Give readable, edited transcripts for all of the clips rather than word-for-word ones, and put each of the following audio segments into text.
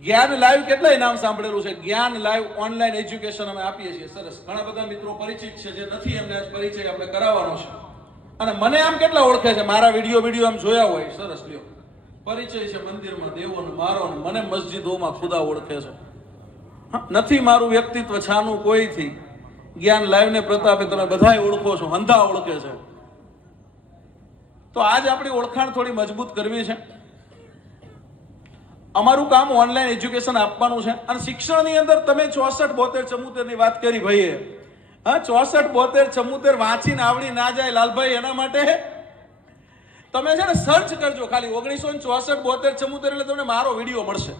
જ્ઞાન લાઈવ કેટલાય નામ સાંભળેલું છે. જ્ઞાન લાઈવ ઓનલાઈન એજ્યુકેશન અમે આપીએ છીએ. સરસ, ઘણા બધા મિત્રો પરિચિત છે, જે નથી એમને પરિચય આપણે કરાવવાનો છે. અને મને આમ કેટલા ઓળખે છે, મારા વિડીયો આમ જોયા હોય. સરસ, લ્યો પરિચય છે મંદિરમાં દેવોનો, મારો ને મને મસ્જિદોમાં ખુદા ઓળખે છે. નથી મારું વ્યક્તિત્વ છાનું કોઈથી, જ્ઞાન લાઈવ ને પ્રતાપે તમે બધાય ઓળખો છો, અંધા ઓળખે છે. તો આજ આપણી ઓળખાણ થોડી મજબૂત કરવી છે. અમારું કામ ઓનલાઈન એજ્યુકેશન આપવાનું છે. અને શિક્ષણની અંદર તમે 64 72 74 ની વાત કરી ભાઈએ. 64 72 74 વાંચીને આવડી ના જાય લાલભાઈ, એના માટે તમે છે ને સર્ચ કરજો ખાલી 1964 72 74 એટલે તમને મારો વિડીયો મળશે.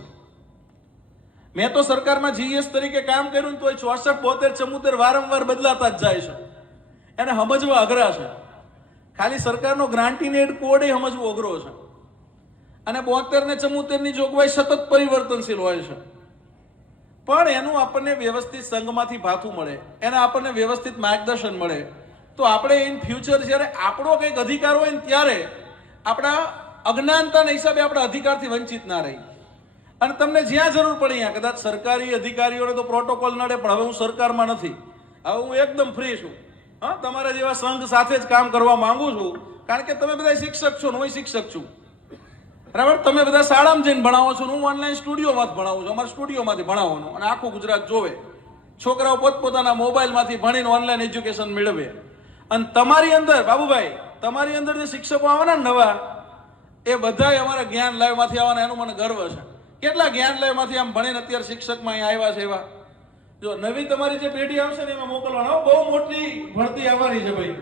મેં તો સરકારમાં જીએસ તરીકે કામ કર્યું તો 64 72 74 વારંવાર બદલાતા જ જાય છે. એને સમજવા અઘરા છે. ખાલી સરકારનો ગ્રાન્ટીનેડ કોડ એ સમજવો અઘરો છે. અને 72 ને 74 ની જોગવાઈ સતત પરિવર્તનશીલ હોય છે. પણ એનું આપણને વ્યવસ્થિત સંઘમાંથી ભાથું મળે, એને આપણને વ્યવસ્થિત માર્ગદર્શન મળે, તો આપણે ઇન ફ્યુચર જ્યારે આપણો કંઈક અધિકાર હોય ને ત્યારે આપણા અજ્ઞાનતાના હિસાબે આપણા અધિકારથી વંચિત ના રહી. અને તમને જ્યાં જરૂર પડે અહીંયા, કદાચ સરકારી અધિકારીઓને તો પ્રોટોકોલ નડે, પણ હવે હું સરકારમાં નથી, હવે હું એકદમ ફ્રી છું. તમારા જેવા સંઘ સાથે જ કામ કરવા માંગુ છું. કારણ કે તમે બધા શિક્ષક છો ને હું શિક્ષક છું, બરાબર. તમે બધા શાળામાં જઈને ભણાવો છો, હું ઓનલાઈન સ્ટુડિયોમાં ભણાવું છું. અમારા સ્ટુડિયોમાંથી ભણાવવાનું, અને આખું ગુજરાત જોવે. છોકરાઓ પોતપોતાના મોબાઈલમાંથી ભણીને ઓનલાઈન એજ્યુકેશન મેળવે. અને તમારી અંદર બાબુભાઈ, તમારી અંદર જે શિક્ષકો આવવાના નવા, એ બધા અમારા જ્ઞાન લાઈવમાંથી આવવાના, એનું મને ગર્વ છે. કેટલા જ્ઞાન લાઈવમાંથી આમ ભણીને અત્યારે શિક્ષકમાં અહીંયા આવ્યા છે. એવા જો નવી તમારી જે પેઢી આવશે ને એમાં મોકલવાના, બહુ મોટી ભરતી આવવાની છે ભાઈ.